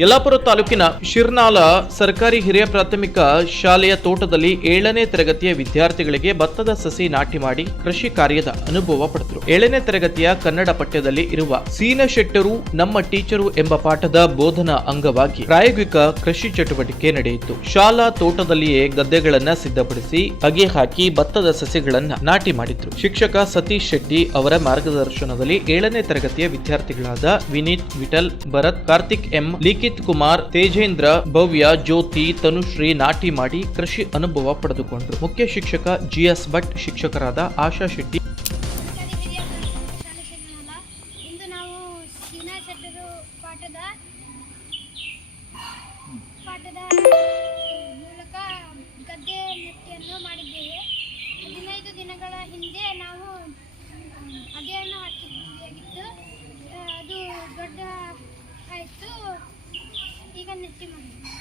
ಯಲ್ಲಾಪುರ ತಾಲೂಕಿನ ಶಿರ್ನಾಲ ಸರ್ಕಾರಿ ಹಿರಿಯ ಪ್ರಾಥಮಿಕ ಶಾಲೆಯ ತೋಟದಲ್ಲಿ 7ನೇ ತರಗತಿಯ ವಿದ್ಯಾರ್ಥಿಗಳಿಗೆ ಭತ್ತದ ಸಸಿ ನಾಟಿ ಮಾಡಿ ಕೃಷಿ ಕಾರ್ಯದ ಅನುಭವ ಪಡೆದರು. 7ನೇ ತರಗತಿಯ ಕನ್ನಡ ಪಠ್ಯದಲ್ಲಿ ಇರುವ ಸೀನಶೆಟ್ಟರು ನಮ್ಮ ಟೀಚರು ಎಂಬ ಪಾಠದ ಬೋಧನಾ ಅಂಗವಾಗಿ ಪ್ರಾಯೋಗಿಕ ಕೃಷಿ ಚಟುವಟಿಕೆ ನಡೆಯಿತು. ಶಾಲಾ ತೋಟದಲ್ಲಿಯೇ ಗದ್ದೆಗಳನ್ನ ಸಿದ್ಧಪಡಿಸಿ ಅಗೆ ಹಾಕಿ ಭತ್ತದ ಸಸಿಗಳನ್ನ ನಾಟಿ ಮಾಡಿದ್ರು. ಶಿಕ್ಷಕ ಸತೀಶ್ ಶೆಟ್ಟಿ ಅವರ ಮಾರ್ಗದರ್ಶನದಲ್ಲಿ 7ನೇ ತರಗತಿಯ ವಿದ್ಯಾರ್ಥಿಗಳಾದ ವಿನೀತ್, ವಿಠಲ್, ಭರತ್, ಕಾರ್ತಿಕ್ ಎಂ, ಲಿಖಿತ್ ಕುಮಾರ್, ತೇಜೇಂದ್ರ, ಭವ್ಯ, ಜ್ಯೋತಿ, ತನುಶ್ರೀ ನಾಟಿ ಮಾಡಿ ಕೃಷಿ ಅನುಭವ ಪಡೆದುಕೊಂಡರು. ಮುಖ್ಯ ಶಿಕ್ಷಕ ಜಿಎಸ್ ಭಟ್, ಶಿಕ್ಷಕರಾದ ಆಶಾ ಶೆಟ್ಟಿ. ಇಂದು ನಾವು ಸೀನಶೆಟ್ಟರು ಪಾಠದ ಮೂಲಕ ಗದ್ದೆ ನೃತ್ಯವನ್ನು ಮಾಡಿದ್ದೇವೆ. 15 ದಿನಗಳ ಹಿಂದೆ ನಾವು ಅಗೆಯನ್ನು ಹಾಕಿದ್ದಾಗಿತ್ತು. ಅದು ದೊಡ್ಡ ಆಯಿತು. ಈಗ ನೃತ್ಯ ಮಾಡಿದ್ದೇವೆ.